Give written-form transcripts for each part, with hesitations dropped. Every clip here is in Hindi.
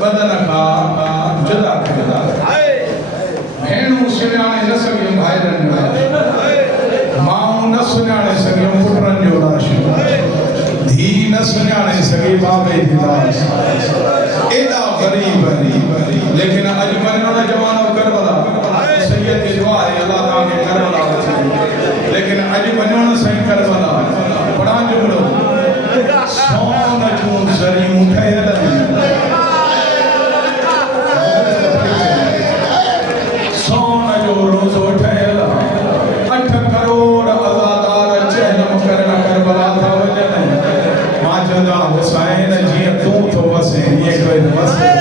बदन का जुदा जुदा भेणू सुञाणे न सघियूं भाइरनि जो माऊं न सुञाणे सघियूं पुटनि जो लाश धी न सुञाणे सघी बाबे जी लाश एॾा ग़रीब लेकिन अॼु वञण जमानो करबला सैयद जी दुआ आहे अल्लाह तव्हांखे करबला अचे लेकिन अॼु वञण साईं करबला बड़ा जुमिलो सोन जूं ज़रियूं ठहियल सोन जो रोज़ो ठहियल 8 करोड़ आज़ादार चहलम करण करबला था वञनि मां चवंदो आहियां हुसैन जीअं तूं थो वसे ईअं कोई न वसे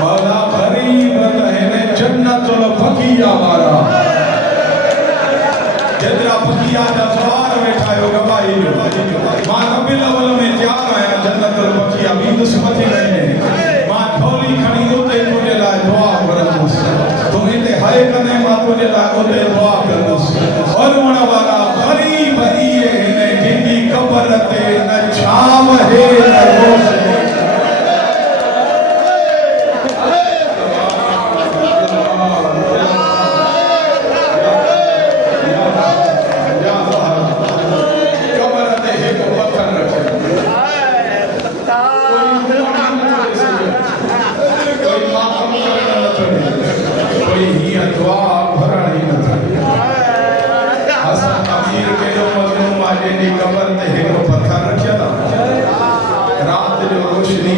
मौला ग़रीब हिन जन्नतुल बक़िया वारा जेतिरा बक़िया जा द्वार वेठा आहियो गवाही जो मां रबिल अव्वल में तयार आहियां जन्नतुल बक़िया ॿी दुश्मनी में मां झोली खणी उते तुंहिंजे लाइ दुआ करंदुसि तूं हिते हाय कंदे मां तुंहिंजे लाइ उते दुआ कंदुसि वरुण वारा ग़रीब इहे हिन जंहिंजी क़बर ते न छांव है न रोशनी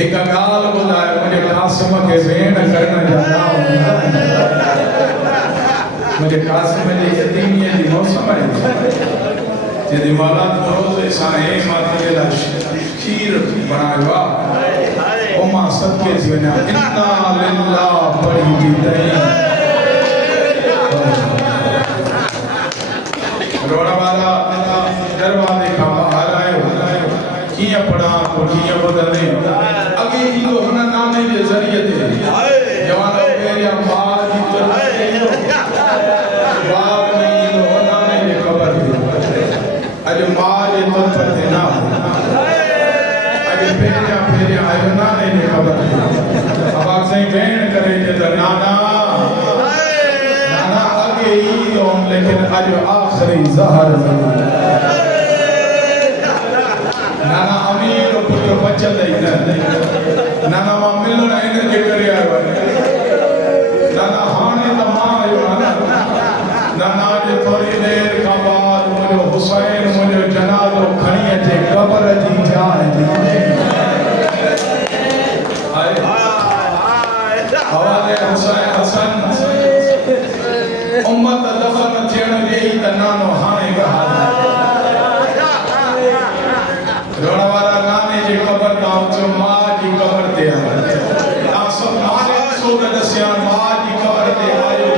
एक गाल बुलाए मुझे कासिम के भेण करण जा मुझे कासिम जी यतीमीअ जी मौसम आहे जॾहिं मौला रोज़ सां हे मां तुंहिंजे लाइ खीर बणायो आहे पोइ मां सदके थी वञा इन्ना लिल्लाह पढ़ी थी तई रोड़ा वाला दरवाजे खां ॿाहिरि आयो कीअं पढ़ां पोइ कीअं ॿुधंदे अॻे ही तो हुन नाने जे ज़रिए ते जवानो पेरिया मां जी बाप में ही तो हुन नाने जे क़बर ते अज मां जे तुर ते ना अज पेरिया आयो नाने जे क़बर ते अब सही भेण करे जे त नाना आगे ही तो लेकिन अज आखिरी ज़हर नाना अमीर पुत्र बचल ही न नाना मां मिलण इन जे करे आयो नाना हाणे त मां आयो नाना जे थोड़ी देर खां बाद मुंहिंजो हुसैन मुंहिंजो जनाज़ो खणी अचे क़बर जी जाइ हवाले हुसैन हसन उम्मत दफन थियण वेई त नानो हाणे रोण वारा नाने जी क़बर तां उचो मां जी क़बर ते आयो तां सब मारे सूद दसिया मां जी क़बर ते आयो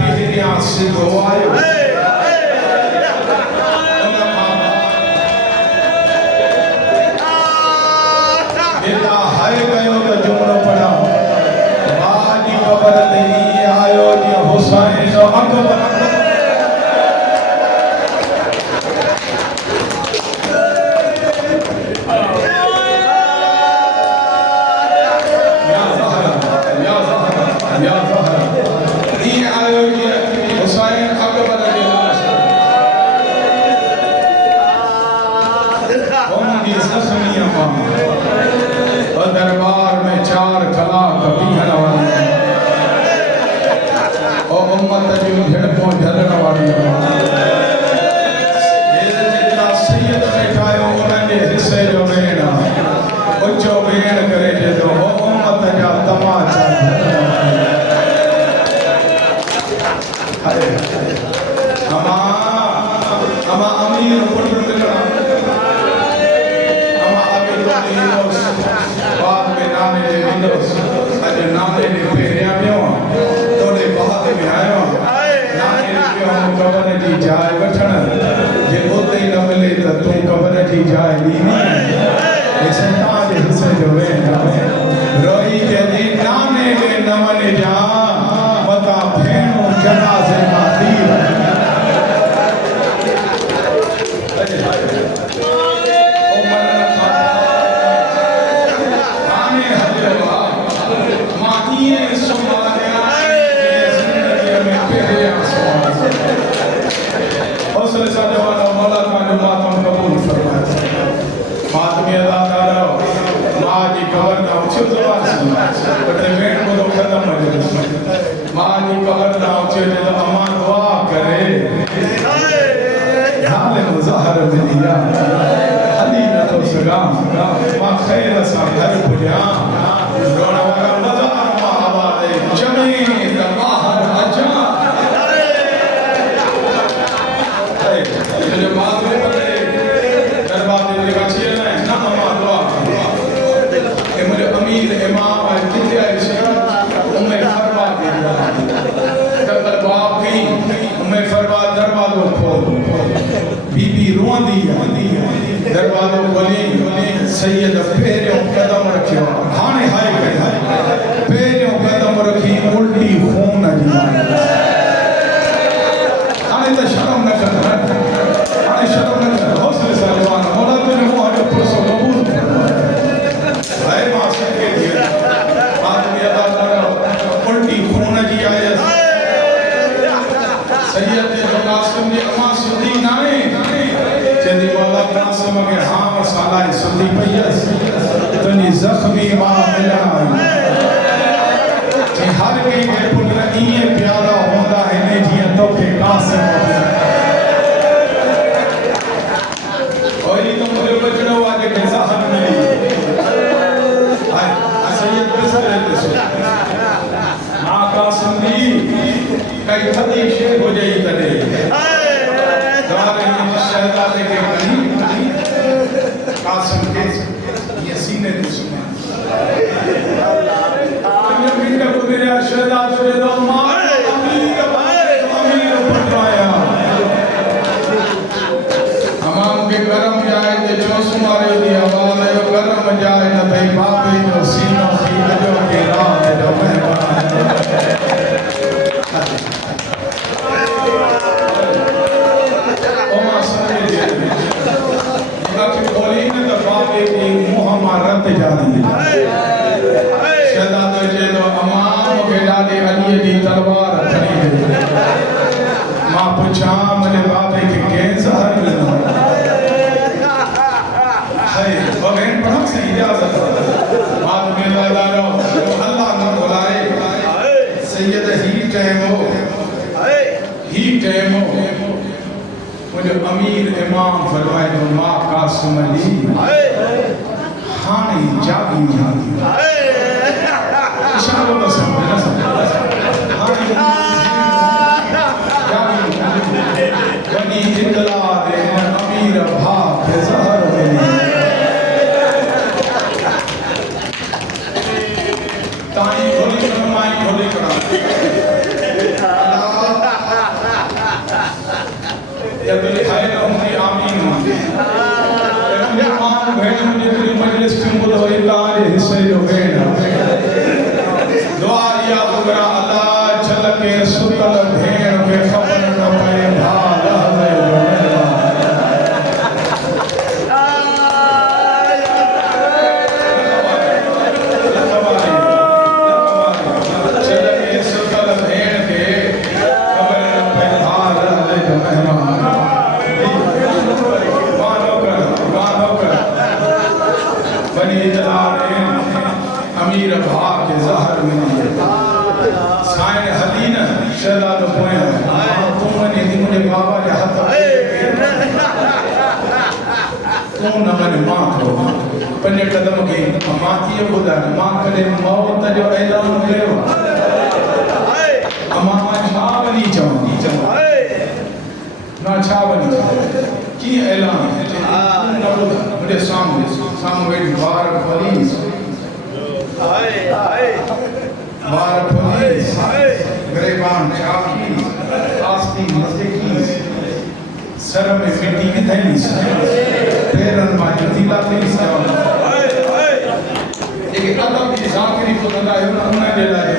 बिहरिया सिधो आयो बेटा हाय गयो त जुमलो पढ़ा मां जी क़बर ते आयो जी हुसैन अकबर दरबार में 4 कलाक बीहण वाली और उम्मत जी झड़पों झलण वाली जितना सैयद बैठायो उन्हनि हिस्से जो भेण उचो भेण करे जो उम्मत जा तमाचा अमा अमीर पुत्र मिलना अमा अभी तो बाप में नाने जे विंदोस अज नाने ने फेरिया पियो तोड़े बात में आयो नाने ने पियो क़बर जी जाइ वठण जे उते न मिले त तू क़बर जी जाइ ॾींदी शैतान जे हिस्से जो वेण रोई जे नाने के न वञे जा मता भेणो जनाज़े मां थी दरबारो खोली सैयद पेरियों कदम रखियो हाणे हाय पेरियों कदम रखी उल्टी खून जी हाणे त शर्म न कर हाणे शर्म न कर हौसले सां जवान मौला तुझे मुंह जो पुरसो कबूल हाय मां सके दिया आदमी अदा करो उल्टी खून जी आए सैयद जो कासिम जी अमा सुधी नाए चंदी वाला कासिम के हां साला सुधी पयस तुनी जख्मी मां मिलण आई हर कई के पुत्र इए प्यारा होंदा है ने जी तोखे कासिम ओई तो मुझे बचड़ो आज के जहन में हाय सैयद बिस्तर पे सो मां कासिम दी कई थदी शे हो जाई तने शहजादे के करीब कासिम के ये सीने पे सुना अन्य मिंट को मेरा शहजादे दो मां अमीर पटवाया हमाम के गरम जाए ते जो सुमारे दी आवाज गरम मजाए न थई बाबे जो सीनो सी जो के रात जो मेहमान ओमा समझे बाकी बोली न तो बाबे की मुंह मारत जानी शहजादो जेलो अमाम के लादे अली दी तलवार खड़ी है मां पूछा मने बाबे के कैसा हर लेना है बहन पढ़ा से इजाजत बाद में लादारो अल्लाह न बुलाए सैयद ही टाइम मुझे अमीर इमाम फरमाए तो मां कासिम अली हानी जागी इशारा बस ना हानी जागी बनी इतला दे अमीर भा के जहर में ताई खोली माई खोली करा या तो लिखाए ना उनकी आमीन अपने मां बहन मुझे पूरी मजलिस में बोलो इतारे हिस्से जो बहन दुआ या बुरा अल्लाह चल के सुतल भेड़ के खबर न पए भाल हवे चल के सुतल भेड़ के खबर न पए भाल हवे मेहमान अमीर भा के जहर में साइन हदीन शहजादो पोया तुम ने मुझे बाबा के हाथ तू न मन मां को पंजे कदम के मां की बुदा मां कदे मौत जो ऐलान कयो अमा छा बनी चव ना छा बनी की ऐलान न बुदा मुझे सामने वेट बार पुलिस बार पुलिस गरीबान चाकी आस्ती मस्ती सर में मिट्टी की थैली पैरन में जूती लाती एक अदब की जाकिरी को लगायो ना उन्हें ले लाए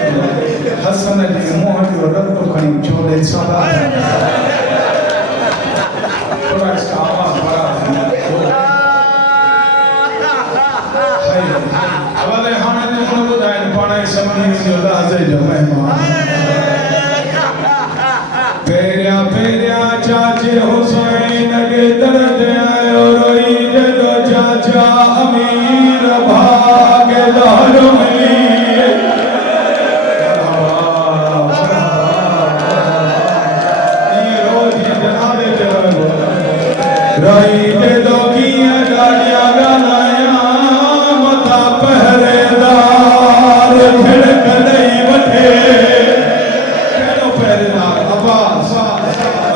हसन जी मुंह जो रत्तो खणी छोड़े सदा थोड़ा इसका आवाज बड़ा अबले हाने ने को दाइन पाने समझी जो लाजे जो मेहमान पेरिया चाचे हुसैन के दर्द आयो रोई जो चाचा अमीर भाग दारू मिली ये रोज ये जनादे चलो रोई के दो किया गाड़ियां गालाया मता पहरेदार खिड़क नहीं बठे केड़ो पहरेदार अब्बास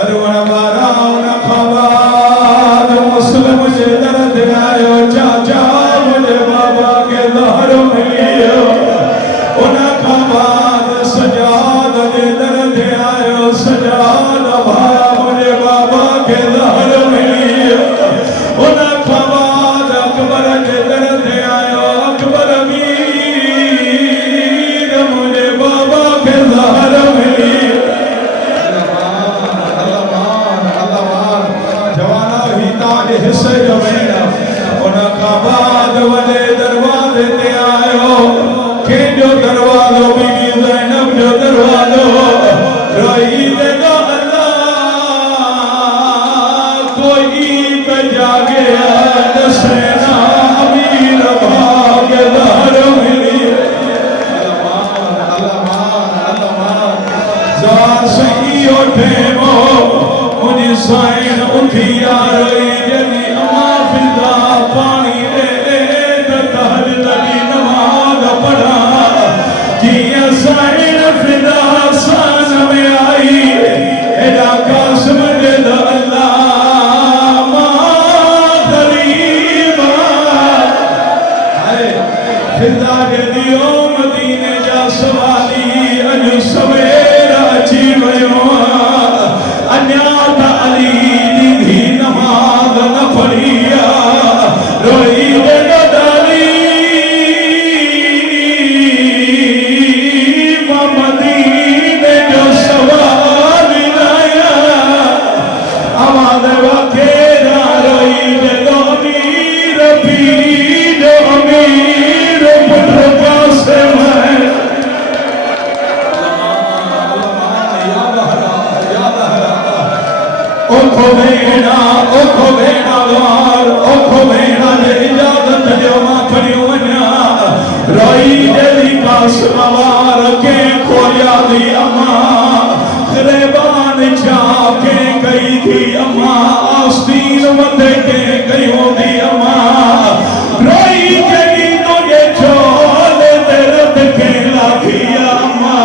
अरुण मारा न खवाद मुस्लिम जे दर्द आयो चाचा मुझे बाबा के दहर मिलियो उन खवाद सजाद जे दर्द आयो सजाद भा मुझे बाबा के दहर मिलियो उन खवाद अकबर जे दर्द आयो अकबर मीर मुझे बाबा के दहर मिलियो जवाना ही ताज हिस्से जो वेना उन खवाद वने दरवाजे ते आयो के जो दरवाजो बीबी ज़ैनब जो दरवाजो रोई दे दो कोई पे जागे दसेना अमीर भाग दहर मिली अल्लाह जार सही उठे मो मुझे साइन उठी आ रही जनी अमा फिदा पानी दे दहर लगी नमाज पढ़ा जिया साइन फिदा सान में आई एदा कासिम दे फिदा के दियो मदीने जा सवाली अज सवेरा अची वयो अन्या त अली दी नमाज न पढ़िया रोई दे दाली रोई जली कास मवार के खोया दी अम्मा गरीबान जाके गई थी अम्मा आस्तीन बंदे के गई होगी अम्मा रोई जली तुझे छोड़ दर्द के लाखिया अम्मा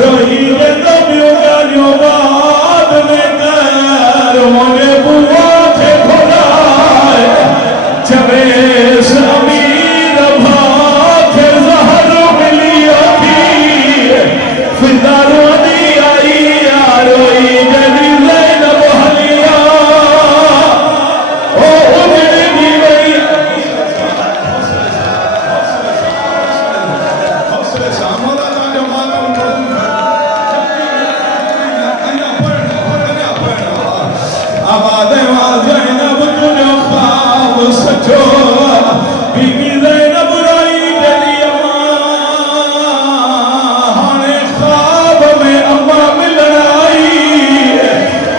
रोई जलो ब्योगालियो बाद में कर मुझे बुआ थे खुदाए जवेस अमीर भाग जहर मिलियो थी फिदारो दी आई यारोई जली ज़ैनब हलिया ओ उजड़ भी गई हौसले सामोला ता जमात आबाद ज़ैनब तुझो ख्वाब सचो बीबी ज़ैनब रोई जली अम्मा हाने ख्वाब में अम्मा मिलन आई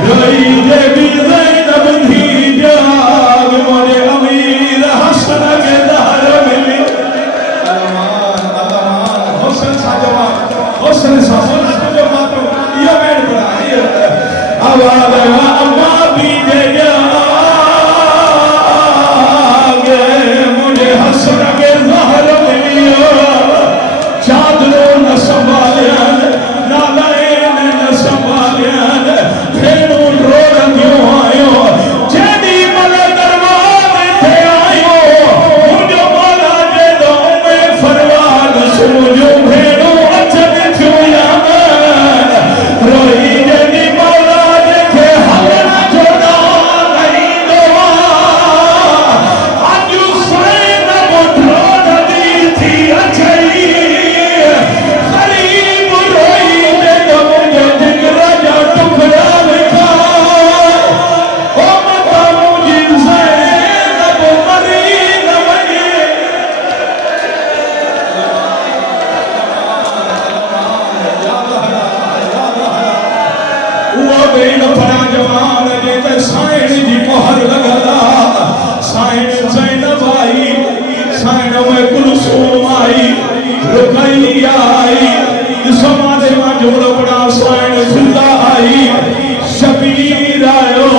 रोई जली ज़ैनब थी जाग मोरे अमीर हसन के दहर मिली अल्लाह हुस्न सा जवान हुस्न सा जो मातो ये बैठ पड़ा ये आवाज़ अम्मा भी दे मुझे हसन के ज़हर मिलियो चादरों न संभालिया नालायन न संभालिया फेरू रो रंगियो आयो जेडी मल दरबार थे आयो मुझो मौला जे दो में फरमान सुनो भेड़ो अचन थियो यान रोई जेडी मौला जे थे हलन जोड़ा नहीं दोवा अजू सैन बुढ़ो नदी थी अचई गरीब रोई जे दो मुझे जिगरा जा टुकड़ा लिखा ओ मता मुझी ज़ैनब मरी न वञे वो बेन परा जवान जे ते साइण जी मोहर लगला साइण ज़ैनब आई साइण में कुलसूम आई रुकैया आई समाने में जोड़ बड़ा साइण खुदा आई शबीर आयो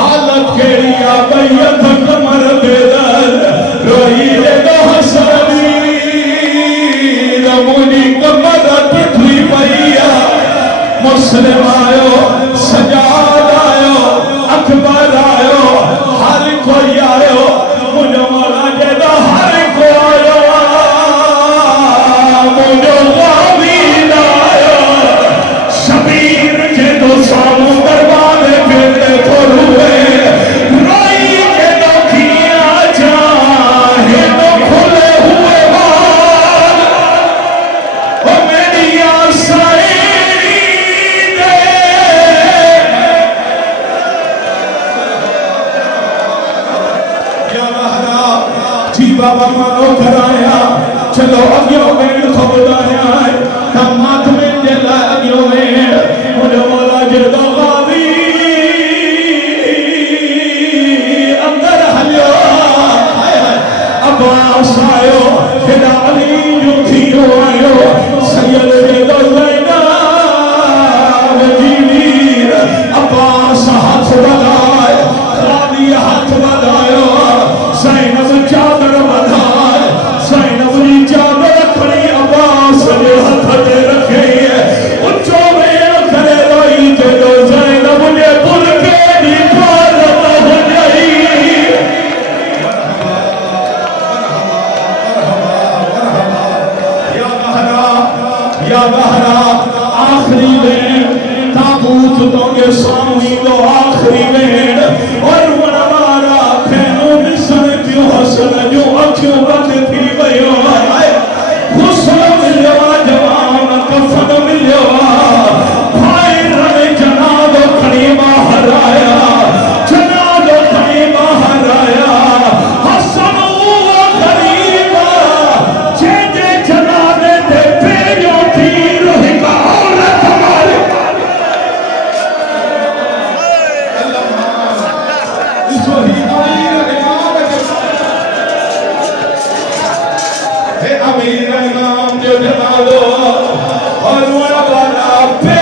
हालत केड़ी आ बैयत कमर बेदर रोई जे दो हसबीर मुनी कमर पथरी पैया मुस्लिम आयो सजाद आयो अकबर आयो हर कोई आयो मुझो मौला जे दो हर को आयो मुझो गावीर आयो शबीर जे दो सामू दरबार फिरते खोलुए रोई जे दो खिया चाहे तो खुले हुए बाल ओ मेरी आशाएं दे या बहरा जी बाबा मानो कराया चलो अगियो में खबरदारियां आए दामाद में जला अगियो में मुझे मौला जे दो गावी अंदर हलियो हाय हाय अब्बास आयो फिदा अली जो थियो आयो सैयद जे दो ज़ैनब जीवीर अब्बास हाथ बढ़ाए खाली हाथ बढ़ायो ज़ैनब चादर बढ़ाए ज़ैनब जी चादर खड़ी अब्बास जे हथ ते रखे उच्चो में करे रोई जे दो ज़ैनब जे पुर के भी फारत हो जाई या बहरा आखिरी वेण ताबूत तो के सामने वो आखिरी वेण और वनवारा खेनो मिसन पियो हसन जो अखियों बंद थी गयो हुस्न मिलियो जवान कफन मिलियो भाई रण जनादो खड़ी बाहर आया जनादो खड़ी बाहर आया हसन वो गरीबा जे जे जनादे ते पेयो थी रोहिका औरत हमारे इस वही हे अमीर नाम जो जमा दो और वाला पे